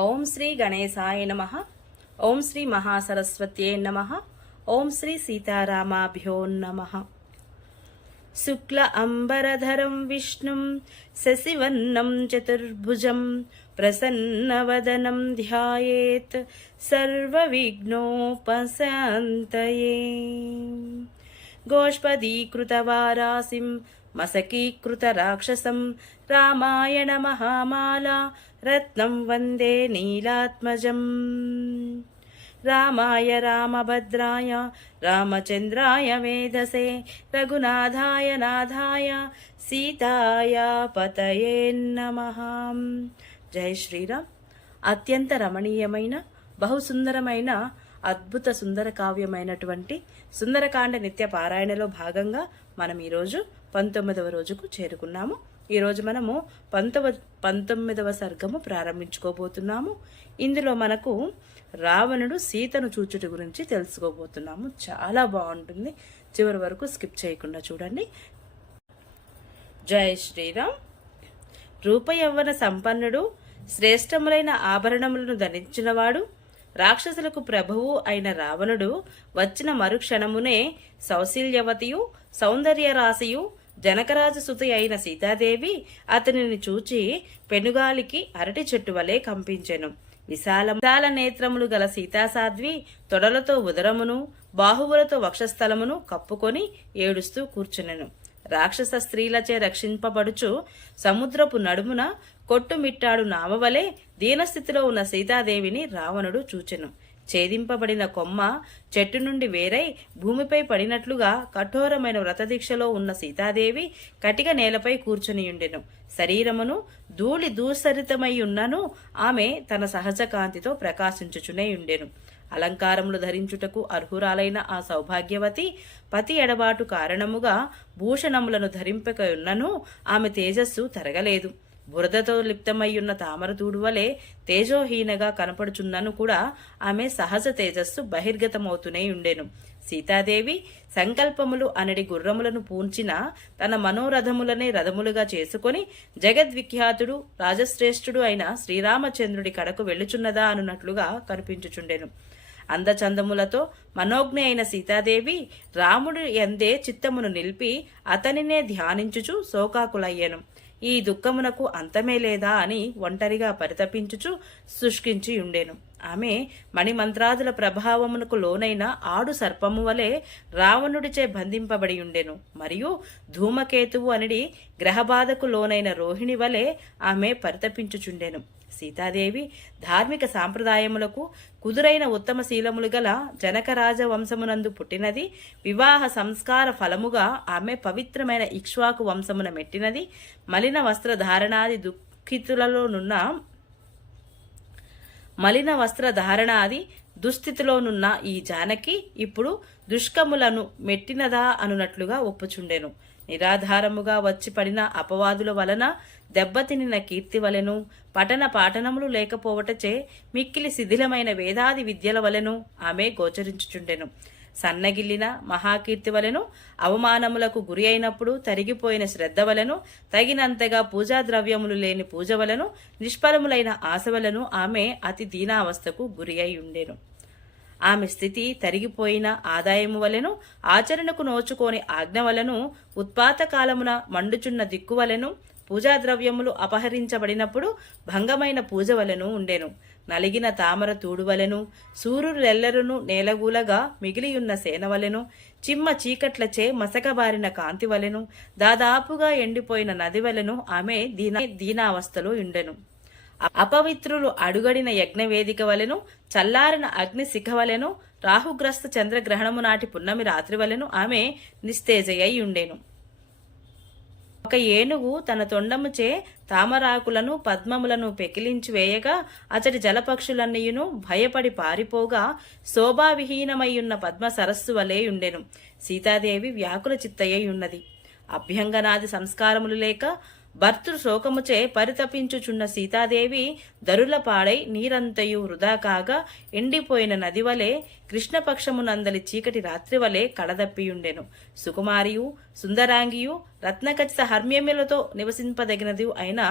ఓం శ్రీ గణేశాయ నమ. ఓం శ్రీ మహాసరస్వత్యే నమ. ఓం శ్రీ సీతారామాభ్యో నమ. శుక్ల అంబరధరం విష్ణుం శశివర్ణం చతుర్భుజం ప్రసన్నవదనం ధ్యాయేత్ సర్వవిఘ్నోపశాంతయే. గోష్పదీకృతవారాసిం మసకీకృతరాక్షసం రామాయణ మహామాలా రత్నం వందే నీలాత్మజం. రామాయ రామభద్రాయ రామచంద్రాయ వేదసే రఘునాథాయ నాథాయ సీతాయ పతయే నమః. జై శ్రీరామ్. అత్యంత రమణీయమైన బహు సుందరమైన అద్భుత సుందర కావ్యమైనటువంటి సుందరకాండ నిత్య పారాయణలో భాగంగా మనం ఈరోజు పంతొమ్మిదవ రోజుకు చేరుకున్నాము. ఈరోజు మనము పంతొమ్మ పంతొమ్మిదవ సర్గము ప్రారంభించుకోబోతున్నాము. ఇందులో మనకు రావణుడు సీతను చూచుట గురించి తెలుసుకోబోతున్నాము. చాలా బాగుంటుంది. చివరి వరకు స్కిప్ చేయకుండా చూడండి. జై శ్రీరామ్. రూపయవ్వన సంపన్నుడు శ్రేష్టములైన ఆభరణములను ధరించినవాడు రాక్షసులకు ప్రభువు అయిన రావణుడు వచ్చిన మరుక్షణమునే సౌశీల్యవతియు సౌందర్యరాశియు జనకరాజు సుతి అయిన సీతాదేవి అతనిని చూచి పెనుగాలికి అరటి చెట్టు వలె కంపించెను. విశాల విశాల నేత్రములు గల సీతాసాధ్వి తొడలతో ఉదరమును బాహువులతో వక్షస్థలమును కప్పుకొని ఏడుస్తూ కూర్చునెను. రాక్షస స్త్రీలచే రక్షింపబడుచు సముద్రపు నడుమున కొట్టుమిట్టాడు నామవలే దీనస్థితిలో ఉన్న సీతాదేవిని రావణుడు చూచెను. ఛేదింపబడిన కొమ్మ చెట్టు నుండి వేరై భూమిపై పడినట్లుగా కఠోరమైన వ్రతదీక్షలో ఉన్న సీతాదేవి కటిక నేలపై కూర్చునియుండెను. శరీరమును ధూళి దూసరితమై ఉన్నను ఆమె తన సహజ కాంతితో ప్రకాశించుచునే ఉండెను అలంకారములు ధరించుటకు అర్హురాలైన ఆ సౌభాగ్యవతి పతి ఎడబాటు కారణముగా భూషణములను ధరింపకయున్నను ఆమె తేజస్సు తరగలేదు. బురదతో లిప్తమయ్యున్న తామరతూడు వలె తేజోహీనగా కనపడుచున్నను కూడా ఆమె సహజ తేజస్సు బహిర్గతమవుతూనే ఉండెను. సీతాదేవి సంకల్పములు అనడి గుర్రములను పూంచిన తన మనోరథములనే రథములుగా చేసుకొని జగద్విఖ్యాతుడు రాజశ్రేష్ఠుడు అయిన శ్రీరామచంద్రుడి కడకు వెళ్ళుచున్నదా అనున్నట్లుగా కనిపించుచుండెను. అందచందములతో మనోజ్ఞ అయిన సీతాదేవి రాముడు ఎందే చిత్తమును నిలిపి అతనినే ధ్యానించుచు శోకాకులయ్యెను. ఈ దుఃఖమునకు అంతమే లేదా అని ఒంటరిగా పరితపించుచు శుష్కించి ఉండెను ఆమె మణిమంత్రాదుల ప్రభావమునకు లోనైన ఆడు సర్పము వలె రావణుడిచే బంధింపబడి ఉండెను. మరియు ధూమకేతువు అనిడి గ్రహబాధకు లోనైన రోహిణి వలె ఆమె పరితపించుచుండెను. సీతాదేవి ధార్మిక సాంప్రదాయములకు కుదురైన ఉత్తమ శీలములు గల జనకరాజ వంశమునందు పుట్టినది వివాహ సంస్కార ఫలముగా ఆమె పవిత్రమైన ఇక్ష్వాకు వంశమున మెట్టినది మలిన వస్త్రధారణాది దుఃఖితులలోనున్న మలిన వస్త్రధారణాది దుస్థితిలోనున్న ఈ జానకి ఇప్పుడు దుష్కములను మెట్టినదా అనునట్లుగా ఒప్పుచుండెను. నిరాధారముగా వచ్చి పడిన అపవాదుల వలన దెబ్బతినిన కీర్తి వలెను పఠన పాఠనములు లేకపోవటచే మిక్కిలి శిథిలమైన వేదాది విద్యల వలెను ఆమె గోచరించుచుండెను. సన్నగిల్లిన మహాకీర్తి వలెను అవమానములకు గురి అయినప్పుడు తరిగిపోయిన శ్రద్ధ వలెను తగినంతగా పూజా ద్రవ్యములు లేని పూజ వలను నిష్ఫలములైన ఆశ వలను ఆమె అతి దీనావస్థకు గురి అయి ఉండెను. ఆమె స్థితి తరిగిపోయిన ఆదాయము వలెను ఆచరణకు నోచుకోని ఆజ్ఞ వలను ఉత్పాత కాలమున మండుచున్న దిక్కు వలెను పూజా ద్రవ్యములు అపహరించబడినప్పుడు భంగమైన పూజ వలెను ఉండెను. నలిగిన తామర తూడువలెను సూర్యులెల్లరును నేలగూలగా మిగిలియున్న సేనవలెను చిమ్మ చీకట్లచే మసకబారిన కాంతి వలెను దాదాపుగా ఎండిపోయిన నది వలెను ఆమె దీనా దీనావస్థలో ఉండెను అపవిత్రులు అడుగడిన యజ్ఞవేదిక వలెను చల్లారిన అగ్ని శిఖ వలెను రాహుగ్రస్త చంద్రగ్రహణము నాటి పున్నమి రాత్రి వలెను ఆమె నిస్తేజయ్యుండెను ఉండెను ఒక ఏనుగు తన తొండముచే తామరాకులను పద్మములను పెకిలించి వేయగా అతడి జలపక్షులన్నీయును భయపడి పారిపోగా శోభావిహీనమయ్యున్న పద్మ సరస్సు వలె ఉండెను. సీతాదేవి వ్యాకుల చిత్తయ్యున్నది. అభ్యంగనాది సంస్కారములు లేక భర్తృ శోకముచే పరితపించుచున్న సీతాదేవి దరుల పాడై నీరంతయు వృధా కాగా ఎండిపోయిన నది వలె కృష్ణపక్షమునందలి చీకటి రాత్రి వలె కళదప్పియుండెను సుకుమారియు సుందరాంగియు రత్నఖచిత హర్మ్యములతో నివసింపదగినది అయిన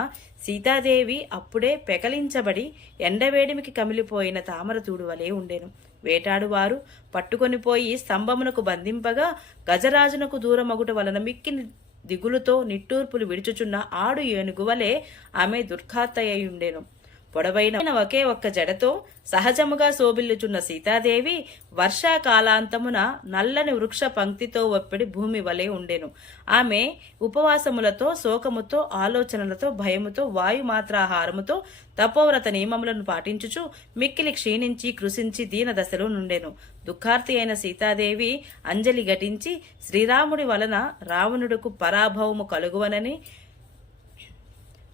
సీతాదేవి అప్పుడే పెకలించబడి ఎండవేడిమికి కమిలిపోయిన తామరతూడు వలె ఉండెను. వేటాడువారు పట్టుకొనిపోయి స్తంభమునకు బంధింపగా గజరాజునకు దూరమగుట వలన మిక్కిని దిగులుతో నిట్టూర్పులు విడుచుచున్న ఆడు ఏనుగువలే ఆమె దుర్ఘాతయ్యుండెను. పొడవైన ఒకే ఒక్క జడతో సహజముగా శోభిల్లుచున్న సీతాదేవి వర్షాకాలాంతమున నల్లని వృక్ష పంక్తితో ఒప్పిడి భూమి వలె ఉండెను. ఆమె ఉపవాసములతో శోకముతో ఆలోచనలతో భయముతో వాయుమాత్రాహారముతో తపోవ్రత నియమములను పాటించుచు మిక్కిలి క్షీణించి కృషించి దీనదశలో నుండెను. దుఃఖార్తి అయిన సీతాదేవి అంజలి ఘటించి శ్రీరాముడి వలన రావణుడుకు పరాభవము కలుగువనని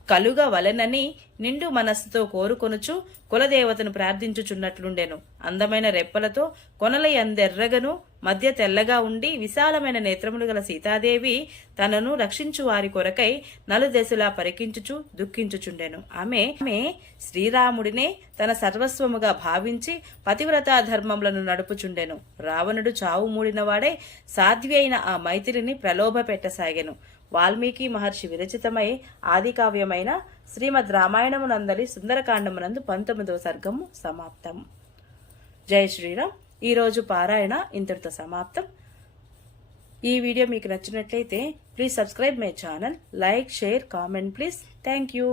కలుగవలెనని నిండు మనస్సుతో కోరుకొనుచు కులదేవతను ప్రార్థించుచున్నట్లుండెను. అందమైన రెప్పలతో కొనలయందెర్రగను మధ్య తెల్లగా ఉండి విశాలమైన నేత్రములు గల సీతాదేవి తనను రక్షించు వారి కొరకై నలుదశలా పరికించుచు దుఃఖించుచుండెను. ఆమె ఆమె శ్రీరాముడినే తన సర్వస్వముగా భావించి పతివ్రతా ధర్మములను నడుపుచుండెను. రావణుడు చావు మూడినవాడే సాధ్వి అయిన ఆ మైత్రిని ప్రలోభ పెట్టసాగెను వాల్మీకి మహర్షి విరచితమై ఆదికావ్యమైన శ్రీమద్ రామాయణమునందలి సుందరకాండమునందు పంతొమ్మిదవ సర్గము సమాప్తం. జై శ్రీరామ్. ఈరోజు పారాయణ ఇంతటితో సమాప్తం. ఈ వీడియో మీకు నచ్చినట్లయితే please subscribe my channel like share comment please. Thank you.